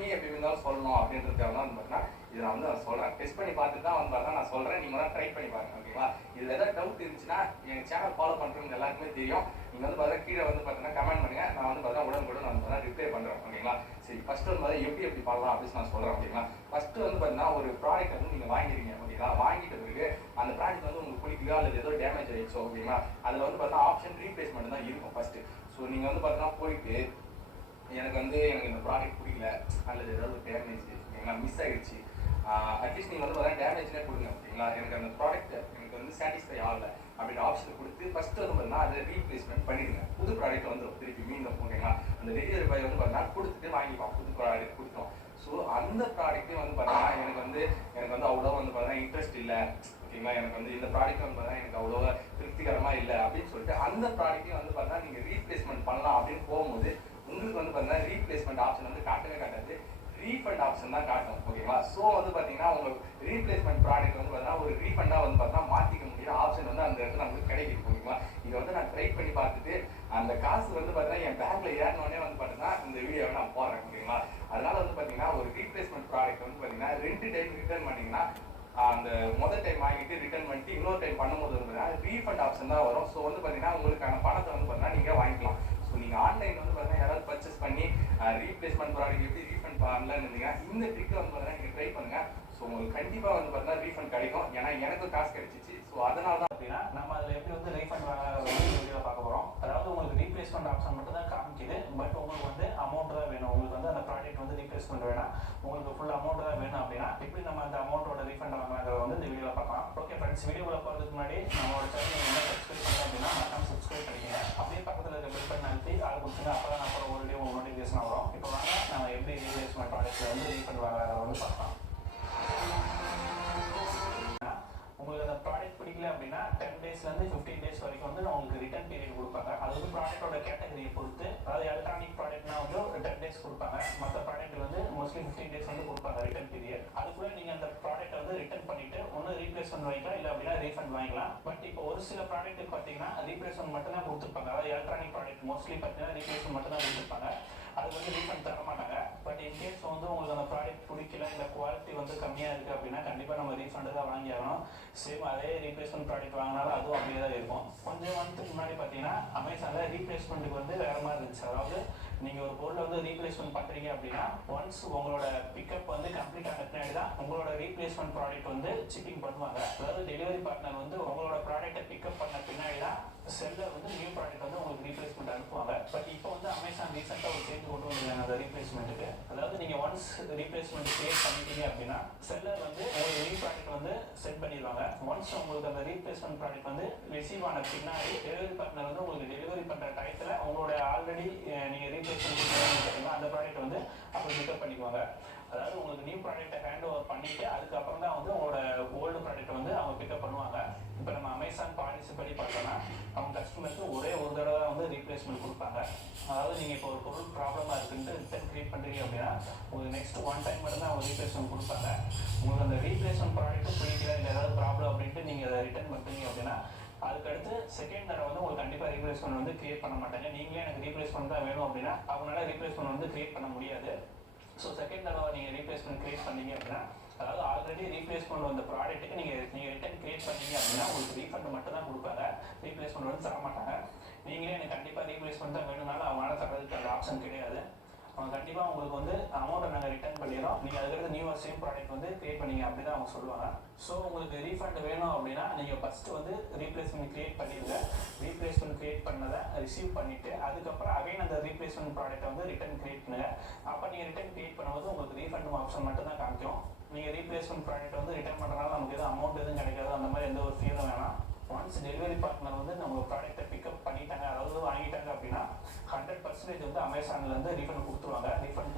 பண்ணி எப்படி இருந்தாலும் சொல்லணும் அப்படின்றதுக்காக தான் வந்து பார்த்தீங்கன்னா இதை நான் வந்து நான் சொல்கிறேன் டெஸ்ட் பண்ணி பார்த்துட்டு தான் வந்து பார்த்தா நான் சொல்கிறேன் நீங்கள் தான் ட்ரை பண்ணி பாருங்க ஓகேவா இதில் ஏதாவது டவுட் இருந்துச்சுன்னா எங்கள் சேனல் ஃபாலோ பண்ணுறவங்க எல்லாருக்குமே தெரியும். நீங்கள் வந்து பார்த்தா கீழே வந்து பார்த்தீங்கன்னா கமெண்ட் பண்ணுங்க. நான் வந்து பார்த்தா உடனுக்குடன் நான் வந்து ரிப்ளை பண்ணுறேன் ஓகேங்களா சரி ஃபஸ்ட்டு வந்து பார்த்தா எப்படி எப்படி பண்ணலாம் அப்படின்னு நான் சொல்கிறேன் ஓகேங்களா ஃபர்ஸ்ட் வந்து பார்த்தீங்கன்னா ஒரு ப்ராடக்ட் வந்து நீங்கள் வாங்கிருக்கீங்க ஓகேங்களா வாங்கிட்ட பிறகு அந்த ப்ராடக்ட் வந்து உங்களுக்கு பிடிக்குதா அல்லது ஏதோ டேமேஜ் ஆயிடுச்சோ ஓகேங்களா அதில் வந்து பார்த்தா ஆப்ஷன் ரீப்ளேஸ்மெண்ட் தான் இருக்கும் ஃபஸ்ட்டு ஸோ நீங்கள் வந்து பார்த்தீங்கன்னா போயிட்டு எனக்கு வந்து எனக்கு இந்த ப்ராடக்ட் பிடிக்கல. அல்லது ஏதாவது டேமேஜ் ஓகேங்களா மிஸ் ஆகிடுச்சு அட்லீஸ்ட் நீங்கள் வந்து பார்த்தீங்கன்னா டேமேஜ்னே கொடுங்க ஓகேங்களா? எனக்கு அந்த ப்ராடக்ட் எனக்கு வந்து சாட்டிஸ்ஃபை ஆகல அப்படின்ற ஆப்ஷன் கொடுத்து ஃபர்ஸ்ட் வந்து பார்த்தீங்கன்னா அதை ரீப்ளேஸ்மெண்ட் பண்ணிடுங்க. புது ப்ராடக்ட் வந்துடும் திருப்பி மீண்டும் ஓகேங்களா? அந்த டெலிவரி பாய் வந்து பார்த்தீங்கன்னா கொடுத்துட்டு வாங்கிப்பான் புது ப்ராடக்ட் கொடுத்தோம். ஸோ அந்த ப்ராடக்ட்டையும் வந்து பார்த்தீங்கன்னா எனக்கு வந்து எனக்கு வந்து அவ்வளோ வந்து பார்த்தீங்கன்னா இன்ட்ரெஸ்ட் இல்லை. ஓகேங்களா? எனக்கு வந்து இந்த ப்ராடக்ட் வந்து பார்த்தீங்கன்னா எனக்கு அவ்வளோ திருப்திகரமாக இல்லை அப்படின்னு சொல்லிட்டு அந்த ப்ராடக்ட்டையும் வந்து பார்த்தீங்கன்னா நீங்கள் ரீப்ளேஸ்மெண்ட் பண்ணலாம் அப்படின்னு போகும்போது பார்த்தீங்கன்னா ரீப்ளேஸ்மெண்ட் ஆப்ஷன் வந்து காட்டவே காட்டாது ரீஃபண்ட் ஆப்ஷன் தான் காட்டும் ஓகேவா ஸோ வந்து பார்த்தீங்கன்னா உங்களுக்கு ரீப்ளேஸ்மெண்ட் ப்ராடக்ட் வந்து பார்த்தீங்கன்னா ஒரு ரீஃபண்டாக வந்து பார்த்தீங்கன்னா மாற்றிக்க முடியும் ஆப்ஷன் வந்து அந்த இடத்துல நமக்கு கிடைக்குது ஓகேவா இதை வந்து நான் ட்ரை பண்ணி பார்த்துட்டு அந்த காசு வந்து பார்த்தீங்கன்னா என் பேங்க்ல ஏறினோடனே வந்து பார்த்தீங்கன்னா இந்த வீடியோவை நான் போடுறேன் ஓகேங்களா அதனால வந்து பார்த்தீங்கன்னா ஒரு ரீப்ளேஸ்மெண்ட் ப்ராடக்ட் வந்து பார்த்தீங்கன்னா ரெண்டு டைம் ரிட்டர்ன் பண்ணீங்கன்னா அந்த முதல் டைம் வாங்கிட்டு ரிட்டர்ன் பண்ணிட்டு இன்னொரு டைம் பண்ணும்போது வந்து பார்த்தீங்கன்னா ரீஃபண்ட் ஆப்ஷன் தான் வரும் ஸோ வந்து பார்த்தீங்கன்னா உங்களுக்கான பணத்தை வந்து பார்த்தீங்கன்னா நீங்கள் வாங்கிக்கலாம் ஸோ நீங்கள் ஆன்லைன் வந்து பார்த்தீங்கன்னா பர்ச்சேஸ் பண்ணி ரீப்ளேஸ்மெண்ட் ப்ராடக்ட் எப்படி ரீஃபண்ட் பண்ணலன்னு இருந்தீங்க. இந்த ட்ரிக்கை வந்து பார்த்தீங்கன்னா நீங்கள் ட்ரை பண்ணுங்கள் ஸோ உங்களுக்கு கண்டிப்பாக வந்து பார்த்தீங்கன்னா ரீஃபண்ட் கிடைக்கும். ஏன்னா எனக்கு காசு கிடைச்சிச்சு. ஸோ அதனால தான் அப்படின்னா நம்ம அதில் எப்படி வந்து ரீஃபண்ட் வாங்குறது பார்க்க போகிறோம் அதாவது உங்களுக்கு ரீப்ளேஸ்மெண்ட் ஆப்ஷன் மட்டும் தான் காமிக்குது. பட் உங்களுக்கு வந்து அமௌண்ட் தான் வேணும். உங்களுக்கு வந்து அந்த ப்ராடக்ட் வந்து ரீப்ளேஸ்மெண்ட் வேணாம். உங்களுக்கு ஃபுல் அமௌண்ட் தான் வேணும் அப்படின்னா எப்படி நம்ம அந்த அமௌண்ட்டோட ரீஃபண்ட் வாங்குறத வந்து இந்த வீடியோவில் பார்க்கலாம். ஓகே ஃப்ரெண்ட்ஸ் வீடியோவில் போகிறதுக்கு முன்னாடி நம்மளோட சேனல் என்ன? டென் ஃபிஃப்டீன் டேஸ் வரைக்கும் வந்து நான் உங்களுக்கு ரிட்டர்ன் பீரியட் கொடுப்பாங்க. அது வந்து ப்ராடக்ட்டோட கேட்டகரியை பொறுத்து. அதாவது எலக்ட்ரானிக் ப்ராடக்ட்னா வந்து ஒரு டென் டேஸ் கொடுப்பாங்க. மற்ற ப்ராடக்ட் வந்து மோஸ்ட்லி ஃபிஃப்டீன் டேஸ் வந்து கொடுப்பாங்க ரிட்டர்ன் பீரியட் அதுக்குள்ளே நீங்கள் அந்த ப்ராடக்ட் வந்து ரிட்டர்ன் பண்ணிட்டு ஒன்று ரீப்ளேஸ்மெண்ட் வாங்கிக்கலாம் இல்லை அப்படின்னா ரீஃபண்ட் வாங்கிக்கலாம். பட் இப்போ ஒரு சில ப்ராடக்ட்டுக்கு பார்த்தீங்கன்னா ரீப்ளேஸ்மெண்ட் மட்டும் தான் கொடுத்துருப்பாங்க. அதாவது எலக்ட்ரானிக் ப்ராடக்ட் மோஸ்ட்லி பார்த்தீங்கன்னா ரீப்ளேஸ்மெண்ட் மட்டும் தான் கொடுத்துருப்பாங்க அது வந்து ரீஃபண்ட் தர மாட்டாங்க பட் இன்கேஸ் வந்து உங்களுக்கு அந்த ப்ராடக்ட் பிடிக்கல இல்லை குவாலிட்டி வந்து கம்மியாக இருக்குது அப்படின்னா கண்டிப்பாக நம்ம ரீஃபண்டு தான் வாங்கி ஆகணும். சேம் அதே ரீப்ளேஸ்மெண்ட் ப்ராடக்ட் வாங்கினாலும் அதுவும் அப்படியே தான் இருக்கும். கொஞ்சம் மந்த்துக்கு முன்னாடி பார்த்தீங்கன்னா அமேசானில் ரீப்ளேஸ்மெண்ட்டுக்கு வந்து வேறு மாதிரி இருந்துச்சு. அதாவது நீங்கள் ஒரு பொருளை வந்து ரீப்ளேஸ்மெண்ட் பண்ணுறீங்க அப்படின்னா ஒன்ஸ் உங்களோட பிக்கப் வந்து கம்ப்ளீட் ஆன பின்னாடி தான் உங்களோட ரீப்ளேஸ்மெண்ட் ப்ராடக்ட் வந்து சிப்பிங் பண்ணுவாங்க. அதாவது டெலிவரி பார்ட்னர் வந்து உங்களோட ப்ராடக்ட்டை பிக்கப் பண்ண பின்னாடி தான் செல்லர் வந்து நியூ ப்ராடக்ட் வந்து ரீப்ளேஸ்மெண்ட் அனுப்புவாங்க பட் இப்போ வந்து அமேசான் ரீசெண்டாக ஒரு சேஞ்ச் கொண்டு வந்திருக்காங்க அந்த ரீப்ளேஸ்மெண்ட்டுக்கு அதாவது நீங்கள் ஒன்ஸ் ரீப்ளேஸ்மெண்ட் கிரியேட் பண்ணிட்டீங்க அப்படின்னா செல்லர் வந்து உங்களுக்கு நியூ ப்ராடக்ட் வந்து செட் பண்ணிடுவாங்க. ஒன்ஸ் உங்களுக்கு அந்த ரீப்ளேஸ்மெண்ட் ப்ராடக்ட் வந்து ரிசீவ் ஆன பின்னாடி டெலிவரி பார்ட்னர் வந்து உங்களுக்கு டெலிவரி பண்ணுற டயத்தில் உங்களோட ஆல்ரெடி நீங்கள் ரீப்ளேஸ்மெண்ட் பார்த்தீங்கன்னா அந்த ப்ராடக்ட் வந்து அப்புறம் பிக்கப் பண்ணிக்குவாங்க. அதாவது உங்களுக்கு நியூ ப்ராடக்ட்டை ஹேண்ட் ஓவர் பண்ணிவிட்டு அதுக்கப்புறம் தான் வந்து உங்களோட ஓல்டு ப்ராடக்ட் வந்து அவங்க பிக்கப் பண்ணுவாங்க இப்போ நம்ம அமேசான் பாலிசி படி பார்த்தோம்னா அவங்க கஸ்டமருக்கு ஒரே ஒரு தடவை தான் வந்து ரீப்ளேஸ்மெண்ட் கொடுப்பாங்க அதாவது நீங்கள் இப்போ ஒரு பொருள் ப்ராப்ளமாக இருக்குன்ட்டு ரிட்டர்ன் க்ரியேட் பண்ணுறீங்க அப்படின்னா உங்களுக்கு நெக்ஸ்ட் ஒன் டைம் மட்டும் தான் அவங்க ரீப்ளேஸ்மெண்ட் கொடுப்பாங்க. உங்களுக்கு அந்த ரீப்ளேஸ்மெண்ட் ப்ராடக்ட்டு பிடிக்கல இல்லை ஏதாவது ப்ராப்ளம் அப்படின்ட்டு நீங்கள் அதை ரிட்டர்ன் பண்ணுறீங்க அப்படின்னா அதுக்கடுத்து செகண்ட் தடவை வந்து உங்களுக்கு கண்டிப்பாக ரீப்ளேஸ்மெண்ட் வந்து கிரியேட் பண்ண மாட்டாங்க. நீங்களே எனக்கு ரீப்ளேஸ்மெண்ட் தான் வேணும் அப்படின்னா அவங்களால ரீப்ளேஸ்மெண்ட் வந்து கிரியேட் பண்ண முடியாது. ஸோ செகண்ட் தடவை நீங்கள் ரீப்ளேஸ்மெண்ட் கிரியேட் பண்ணீங்க அப்படின்னா அதாவது ஆல்ரெடி ரீப்ளேஸ்மெண்ட் வந்த ப்ராடக்ட்டுக்கு நீங்கள் நீங்கள் ரிட்டர்ன் கிரியேட் பண்ணீங்க அப்படின்னா உங்களுக்கு ரீஃபண்ட் மட்டும் தான் கொடுப்பாங்க. ரீப்ளேஸ்மெண்ட் வந்து தர மாட்டாங்க நீங்களே எனக்கு கண்டிப்பாக ரீப்ளேஸ்மெண்ட் தான் வேணும்னாலும் அவங்களால தரதுக்கு அந்த ஆப்ஷன் கிடையாது. அவங்க கண்டிப்பாக உங்களுக்கு வந்து அமௌண்ட்டை நாங்கள் ரிட்டர்ன் பண்ணிடுறோம். நீங்கள் அதுக்கடுத்து நியூவாக சேம் ப்ராடக்ட் வந்து கிரியேட் பண்ணீங்க அப்படி தான் அவங்க சொல்லுவாங்க. ஸோ உங்களுக்கு ரீஃபண்ட் வேணும் அப்படின்னா நீங்கள் ஃபஸ்ட்டு வந்து ரீப்ளேஸ்மெண்ட் கிரியேட் பண்ணிடுங்க. ரீப்ளேஸ்மெண்ட் கிரியேட் பண்ணதை ரிசீவ் பண்ணிவிட்டு அதுக்கப்புறம் அகைன் அந்த ரீப்ளேஸ்மெண்ட் ப்ராடக்ட்டை வந்து ரிட்டர்ன் கிரியேட் பண்ணுங்க. அப்போ நீங்கள் ரிட்டர்ன் கிரியேட் பண்ணும்போது உங்களுக்கு ரீஃபண்ட் ஆப்ஷன் மட்டும் தான் காமிக்கும். நீங்கள் ரீப்ளேஸ்மெண்ட் ப்ராடக்ட் வந்து ரிட்டர்ன் பண்ணுறதுனால நமக்கு எதுவும் அமௌண்ட் எதுவும் கிடைக்காது. அந்த மாதிரி எந்த ஒரு ஃபீலும் வேணாம். ஒன்ஸ் டெலிவரி பார்ட்னர் வந்து நம்ம ப்ராடக்ட்டை பிக்கப் பண்ணிட்டாங்க அதாவது வாங்கிட்டாங்க அப்படின்னா ஹண்ட்ரட் பர்சன்டேஜ் வந்து அமேசான்லேருந்து ரீஃபண்ட் கொடுத்துருவாங்க. ரீஃபண்ட்